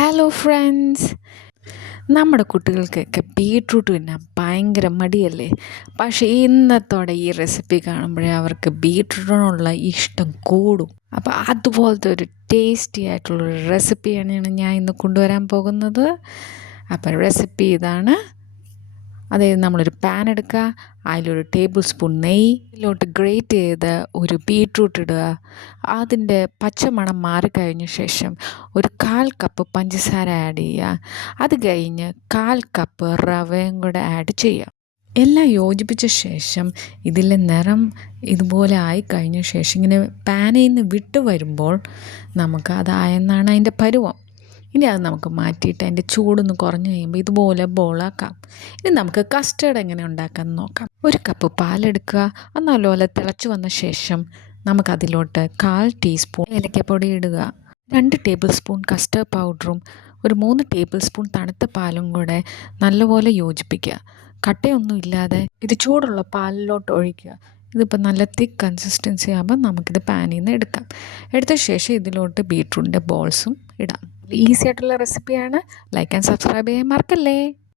Hello friends, നമ്മുടെ കുട്ടികൾക്കൊക്കെ beetroot തിന്നാൻ ഭയങ്കര മടിയല്ലേ? പക്ഷേ ഇന്നത്തോടെ ഈ റെസിപ്പി കാണുമ്പോഴേ അവർക്ക് ബീട്രൂട്ടിനോടുള്ള ഇഷ്ടം കൂടും. അപ്പോൾ അതുപോലത്തെ ഒരു ടേസ്റ്റി ആയിട്ടുള്ളൊരു റെസിപ്പിയാണ് ഞാൻ ഇന്ന് കൊണ്ടുവരാൻ പോകുന്നത്. അപ്പോൾ റെസിപ്പി ഇതാണ്. അതായത് നമ്മളൊരു പാൻ എടുക്കുക, അതിലൊരു ടേബിൾ സ്പൂൺ നെയ്യിലോട്ട് ഗ്രേറ്റ് ചെയ്ത് ഒരു ബീട്രൂട്ട് ഇടുക. അതിൻ്റെ പച്ചമണം മാറിക്കഴിഞ്ഞ ശേഷം ഒരു 1/4 കപ്പ് പഞ്ചസാര ആഡ് ചെയ്യുക. അത് കഴിഞ്ഞ് 1/4 കപ്പ് റവയും കൂടെ ആഡ് ചെയ്യുക. എല്ലാം യോജിപ്പിച്ച ശേഷം ഇതിലെ നിറം ഇതുപോലെ ആയിക്കഴിഞ്ഞ ശേഷം ഇങ്ങനെ പാനിൽ നിന്ന് വിട്ട് വരുമ്പോൾ നമുക്ക് അതായെന്നാണ് അതിൻ്റെ പരുവം. ഇനി അത് നമുക്ക് മാറ്റിയിട്ട് അതിൻ്റെ ചൂടൊന്ന് കുറഞ്ഞ് കഴിയുമ്പോൾ ഇതുപോലെ ബോളാക്കാം. ഇനി നമുക്ക് കസ്റ്റേർഡ് എങ്ങനെ ഉണ്ടാക്കാമെന്ന് നോക്കാം. 1 കപ്പ് പാലെടുക്കുക. അത് നല്ലപോലെ തിളച്ച് വന്ന ശേഷം നമുക്കതിലോട്ട് 1/4 ടീസ്പൂൺ ഏലക്കപ്പൊടി ഇടുക. 2 ടേബിൾ സ്പൂൺ കസ്റ്റേർഡ് പൗഡറും ഒരു 3 ടേബിൾ സ്പൂൺ തണുത്ത പാലും കൂടെ നല്ലപോലെ യോജിപ്പിക്കുക. കട്ടയൊന്നും ഇല്ലാതെ ഇത് ചൂടുള്ള പാലിലോട്ട് ഒഴിക്കുക. ഇതിപ്പോൾ നല്ല തിക്ക് കൺസിസ്റ്റൻസി ആകുമ്പോൾ നമുക്കിത് പാനിൽ നിന്ന് എടുക്കാം. എടുത്ത ശേഷം ഇതിലോട്ട് ബീട്രൂട്ടിൻ്റെ ബോൾസും ഇടാം. ഈസി ആയിട്ടുള്ള റെസിപ്പിയാണ്. ലൈക്ക് ആൻഡ് സബ്സ്ക്രൈബ് ചെയ്യാൻ മറക്കല്ലേ.